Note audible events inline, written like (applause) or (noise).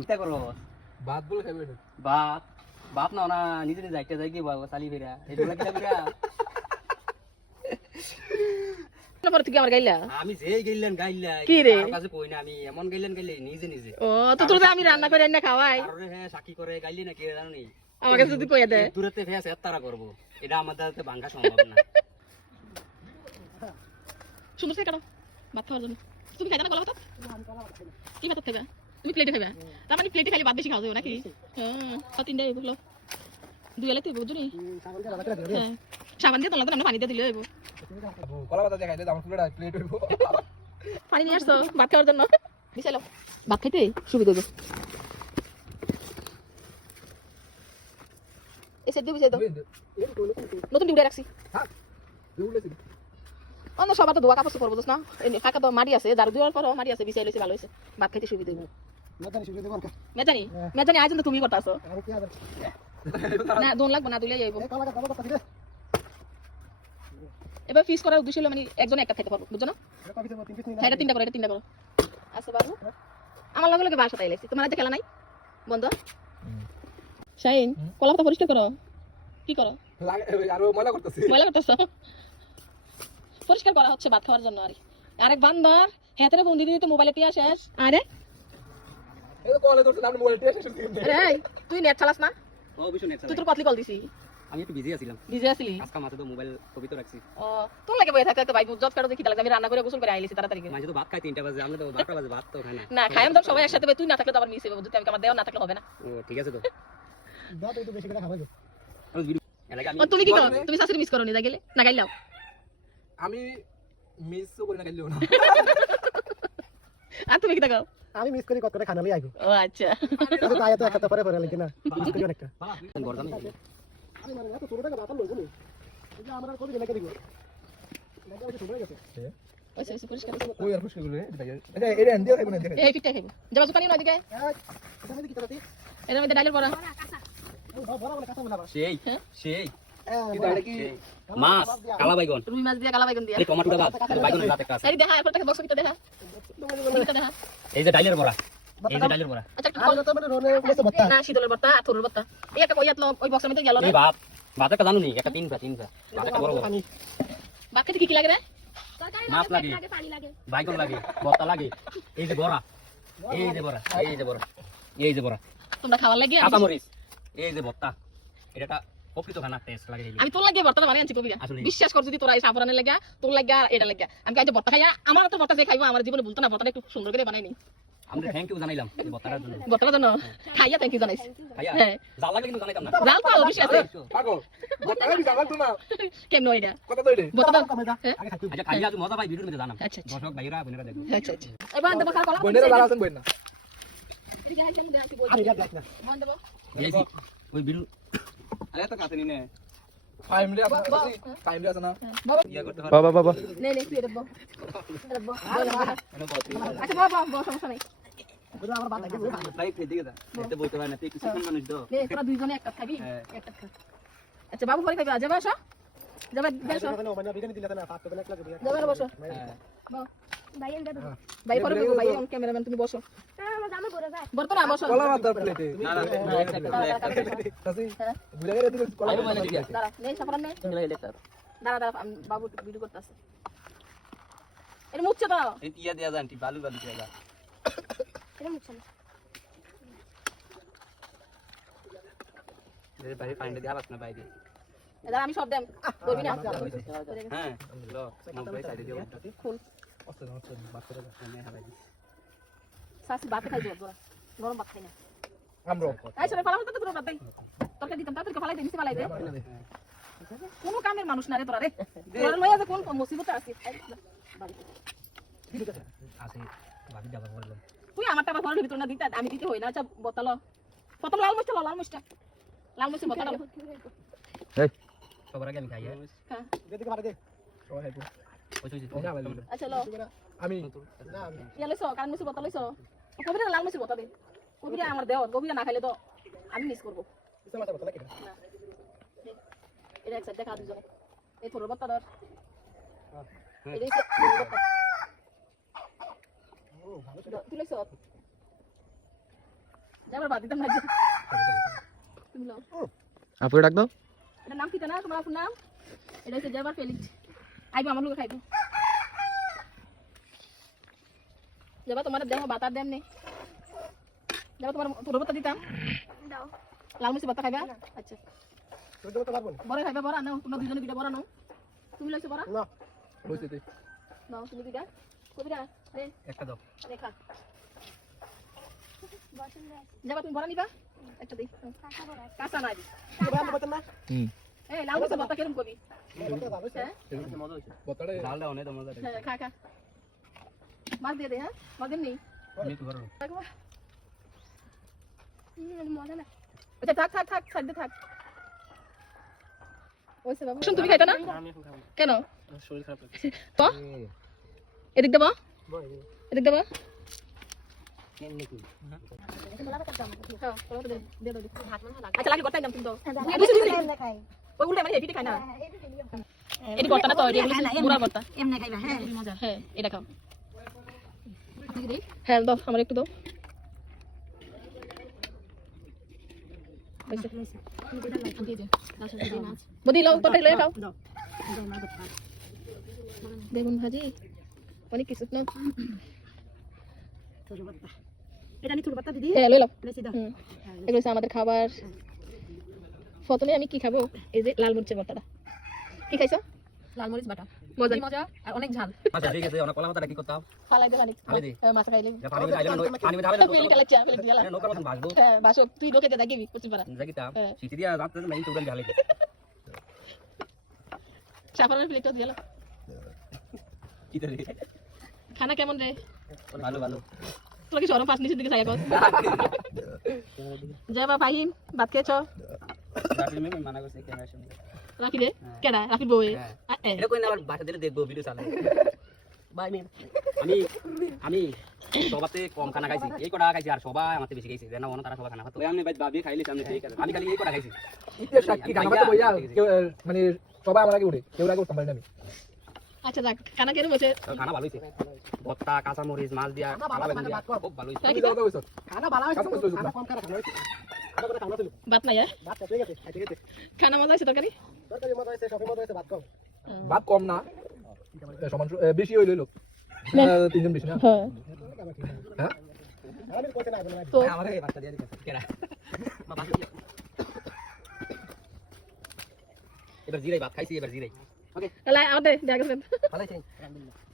চিন্তা করো ভাত বলে খাবে এটা? বাপ না না নিজে নিজে যাইতে যাই কি বাবা চালি ফেরা। এগুলা কি ফেরা পরে থেকে আমার গাইলা? আমি যে গাইলা কি রে? কাছে কই না আমি এমন গেলেন গাইলে নিজে নিজে। ও তো তোর আমি রান্না করে রান্না খাওয়াই। হ্যাঁ সাক্ষী করে গাইলি না কি জানো নি আমাকে যদি কয়ে দেয় দূরেতে ফেস তারা করব। এটা আমাদের হাতে ভাঙ্গা সম্ভব না। সুন্দর থেকে কাটো ভাত খাওয়ার জন্য। তুমি খাইতে না গলা ভাত কি ভাত খাইবা? তুমি প্লেটে খাইবা? তার মানে প্লেটে খাইলে ভাত বেশি খাওয়া যাবে নাকি? হ্যাঁ। তা তিনটা হলো দুই এলে তুই বুঝলি? হ্যাঁ। সাবান দিয়ে তোলা তো আমরা পানি দিয়ে দিলে হইব। কলা পাতা দেখাইলে আমার ফুলটা প্লেট হইব পানি নিয়ে আসছো? ভাত খাওয়ার জন্য? বিশাল ভাত খাইতে? সুবিধা হইব। এই সেট দিয়ে বুঝাই দাও। নতুন ডিউটি রাখছি। অন্য সবার তো ধোয়া কাপড় বুঝছ না? ফাঁকা তো মারি আছে, দারু দেওয়ার পরও মারি আছে, বিছাই লইছে, ভালো হয়েছে ভাত খাইতে সুবিধা মেজানি মেজানি আজ তো তুমি কথা না দোন লাগবে না দুলে যাইব এবার ফিস করার উদ্দেশ্য হলো মানে একজনে একটা খাইতে পারব বুঝছ না? হ্যাঁ এটা তিনটা করো এটা তিনটা করো। আচ্ছা বাবু। আমার লগে লগে বাসা তাই লাগছে তোমার হাতে খেলা নাই? বন্ধ? শাইন কলা পাতা পরিষ্কার করো। কি করো? আরও করতেছি। ময়লা করতেছ? পরিষ্কার করা হচ্ছে ভাত খাওয়ার জন্য আর। আরেক বান্দর হেতেরে ফোন দিদি তো মোবাইলে টিয়া শেষ। আরে কলে তো নাম মোবাইল টেস্ট এই, তুই নেট চালাস না? ও বিশু নেট তুই তোর কতলি কল দিছি? আমি একটু বিজি আছিলাম। বিজি আসলি আজকে মাঝে তো মোবাইল কবি তো রাখছি। ও তোর লাগে বয়ে থাকতে ভাই জব ফেরত দেখি তাহলে আমি রান্না করে গোসল করে আইলিছি তাড়াতাড়ি মাঝে তো ভাত খাই তিনটা বাজে আমরা তো বারোটা বাজে ভাত তো খাই না। না খাই আমরা সবাই একসাথে তুই না থাকলে তো আবার মিস হবে বুঝতে আমি আমার দেওয়া না থাকলে হবে না। ও ঠিক আছে তো। আর ভিডিও- এলাকা আমি ও, তুমি কি করো? তুমি শাশুড়ি মিস করো নি যা গেলে না গাইলাও আমি মিস করি না। আর তুমি কি থাকো আমি মিস করি কত করে খানা লই আইবো। ও আচ্ছা। কিন্তু তাই তো একটা পরে পরে লাগে না। (laughs) মিস করি অনেকটা। গরদান আমি মানে এত ছোট টাকা বাতাল লইবো নি। এই যে আমরা কবি লেখা দিব লেখা হচ্ছে ছোট গেছে। ওইসে ওইসে পরিষ্কার করো। ওই আর ফুসকে গুলো এটা এটা এন্ডিও খাইবো না এই পিঠটা খাইবো। যাবা দোকানে না ওইদিকে? এটা মধ্যে কি তাতে এর মধ্যে ডাইলের বড়া। বড় বড় কথা বলা সেই হ্যাঁ? সেই। মাছ কালা বাইগন রুই মাছ দিয়া কালা বাইগুন দিয়া। এই টমেটোটা বাদ বাইগনের রাতে কাছে এই দেখা এরপর থেকে বক্স ভিতরে দেখা। এই যে ডাইলের বড়া এই যে ডাইলের বড়া। আচ্ছা একটু আর মানে রোলে মতো বত্তা না শীতলের বর্তা আর থরুর বর্তা এই একটা কইয়াত ওই বক্সের মধ্যে গেল না? এই ভাত ভাত একটা জানো নি একটা তিন ভা তিন ভা ভাত একটা বড় বড়। বাকি কি কি লাগে রে? মাছ লাগে। বাইগন লাগে বত্তা লাগে। এই যে বড়া এই যে বড়া এই যে বড়া এই যে বড়া। তোমরা খাওয়ার লাগে? কাঁচা মরিচ এই যে ভর্তা। এটা একটা প্রকৃত খানা টেস্ট লাগে আমি তোর লাগে বর্তাটা বানিয়ে আনছি কবিরা বিশ্বাস কর যদি তোরা এই সাফরানের লাগা তোর লাগা আর এটা লাগা। আমি কাজ বর্তা খাইয়া আমার তো বর্তা যে খাইবো আমার জীবনে বলতো না বর্তাটা একটু সুন্দর করে বানাইনি আমরা থ্যাংক ইউ জানাইলাম এই জন্য। বর্তাটার জন্য। খাইয়া থ্যাংক ইউ জানাইছি। খাইয়া হ্যাঁ। জাল লাগে কিন্তু জানাইতাম না। জাল তো অবশ্যই আছে। পাগল। বত্তা আমি জানাল তো না কেমন এটা কথা তো এটা বর্তাটা আগে হ্যাঁ? আচ্ছা খাইয়া মজা পাই ভিডিওর মধ্যে জানাম। আচ্ছা, আচ্ছা। দর্শক ভাইরা বোনেরা দেখো। আচ্ছা আচ্ছা। এবার দেবো খাওয়া কলা বইনেরা আছেন বইন না আমি দেখ না মন দেবো। ওই ভিডিও আরে তো কাছে নিনে টাইম রে আছে টাইম রে আছে না? করতে পারো বাবা বাবা নে নে তুই দেবো দেবো আচ্ছা বাবা সমস্যা নেই। পারে না তুই কিছু মানুষ তো নে তোরা দুইজনে একটা খাবি। একটা খা। আচ্ছা বাবু পরে খাবি যাবে আসো যাবে বেশ বিরিয়ানি দিলে না পাঁচ টাকা লাগবে যাবে বসো ভাই পরে ভাই ক্যামেরাম্যান তুমি বসো না না না হ্যাঁ। মানে দাঁড়া দাঁড়া বাবু ভিডিও করতে এটা মুচ্ছে তো এই দেয়া জান বালু বালু দেয়া যা এই ভাই ফাইন্ডে দেয়া না বাইরে দাঁড়া আমি সব দেম করবি না হ্যাঁ লো মোবাইল সাইডে দিও খুল আচ্ছা আচ্ছা বাচ্চারা আমি হারাই দিছি সাসি ভাত খাই জোর জোর গরম খাই না। আমরো এই কোন কামের মানুষ না রে তোরা রে। তোরা কোন মুসিবত আছে আছে ভাবি যাবার বললাম তুই আমারটা আবার ঘরের ভিতর না দিতে আমি দিতে হই না। আচ্ছা বতালো প্রথম লাল মুচটা লাল মুচটা লাল মুচি বতালো সবার আগে আমি খাই হ্যাঁ? হ্যাঁ। দে। সবাই খাইবো দিল আচ্ছা লো। আমি না আমি ইয়া লইছো কারণ মুচি বতা লইছো? কবিরা লাল মুচি বতা দে কবিরা আমার দেও কবিরা না খাইলে তো আমি মিস করব। এটা এক সাইড দেখা দুজনে। এই থোর বত্তা ধর। এই যে ও ভালো তুই লইছো যাবার বাদ দিতাম না। তুমি লো আপুকে ডাক দাও। এটার নাম কি না তোমার আপুর নাম? এটা হচ্ছে জাবার ফেলিক্স আইবো আমার লোক খাইবো। যাবা তোমার দেহ বাতার দেম নেই যাবা তোমার পুরো বাতা দিতাম লাল মুসি বাতা খাইবা? আচ্ছা। দেবো তো পারব না বড় খাইবা বড় নাও তোমরা দুজনে দুইটা বড় নাও তুমি লইছো বড় না। বসে তুই নাও তুমি দুইটা। কবিরা আরে একটা দাও। আরে খা যাবা তুমি বড় নিবা? একটা দিই কাঁচা নাই। তোর রান্না করতেন না? হুম এই লাল মুসি বাতা কেরম কবি মজা হয়েছে বত্তাটা ডালটা অনেক মজা হ্যাঁ খা খা। মাছ দিয়ে দে হ্যাঁ মাছ দেন নেই আচ্ছা থাক থাক থাক সাইডে থাক ওইসে বাবু তুমি খাইতো না কেন শরীর খারাপ এদিক দেবো এদিক দেবো কেমনে কি হ্যাঁ, পরে দে, দে দাও, দে। আচ্ছা লাগে গটাই নাম তুমি তো বুঝি, বুঝি, বুঝি। ওই উল্টা মানে হেভিটি খাই না এটি গর্তা না তো এটি হলো বুড়া গর্তা এটি মজা হ্যাঁ এটা খাও হ্যাঁ দাও, আমার একটু দাও। বেগুন ভাজি, অনেক কিছু নি হ্যাঁ আমাদের খাবার। প্রথমে আমি কি খাব? এই যে লাল মরিচের ভর্তাটা কি খাইছো? লাল মরিচ বাটা। মজা। মজা? আর অনেক ঝাল। আচ্ছা ঠিক আছে অনেক কলা পাতাটা কি করতাম ফালাই দে পানি ফালাই দে? মাছ খাইলে। পানি মধ্যে খাইলে পানি মধ্যে খাইলে ফেলি কালাচ্ছা ফেলি দিলা নৌকার মতন ভাসবো। হ্যাঁ বাসো তুই লোকে দে দাগিবি পশ্চিম পাড়া জাকিতাম। সিটি দিয়া রাত মেইন টুটাল ঢালে সাফারের প্লেটটা দিলা কি রে? খানা কেমন রে? ভালো ভালো। তোরা কি সরম পাঁচ নিচের দিকে চাই এখন যা বা ফাহিম ভাত খেয়েছ? মানা করছে ক্যামেরার সামনে রাখি রে কেডা রাখি বউ। এটা কই না আবার বাসা দিলে দেখব ভিডিও চালাই বাই মেয়ে আমি আমি সবাতে কম খানা খাইছি এই কটা খাইছি আর সবাই আমাতে বেশি খাইছি জানা ওনা তারা সবাই খানা খাতো আমি ভাই ভাবি খাইলি সামনে ঠিক আছে আমি খালি এই কটা খাইছি কি বইয়া মানে সবাই আমার আগে উঠে কেউ আগে উঠতাম না আমি আচ্ছা যাক খানা কেন বসে খানা ভালো হইছে ভর্তা কাঁচা মরিচ মাছ দিয়া খানা ভালো, কর। খুব ভালো হইছে খানা ভালো খানা। খানা কম খানা খানা ছিল ভাত নাই? ভাত গেছে গেছে খানা মজা হয়েছে তরকারি? তরকারি মজা হয়েছে সবই মজা হয়েছে ভাত কম ভাত কম না। সমান বেশি হইল লোক তিনজন বেশি না? হ্যাঁ। হ্যাঁ? তো এই বাচ্চা দিয়া এবার জিরাই ভাত খাইছি এবার জিরাই। লাই আমাদের দেখা গেছে। ভালো হইছে (laughs)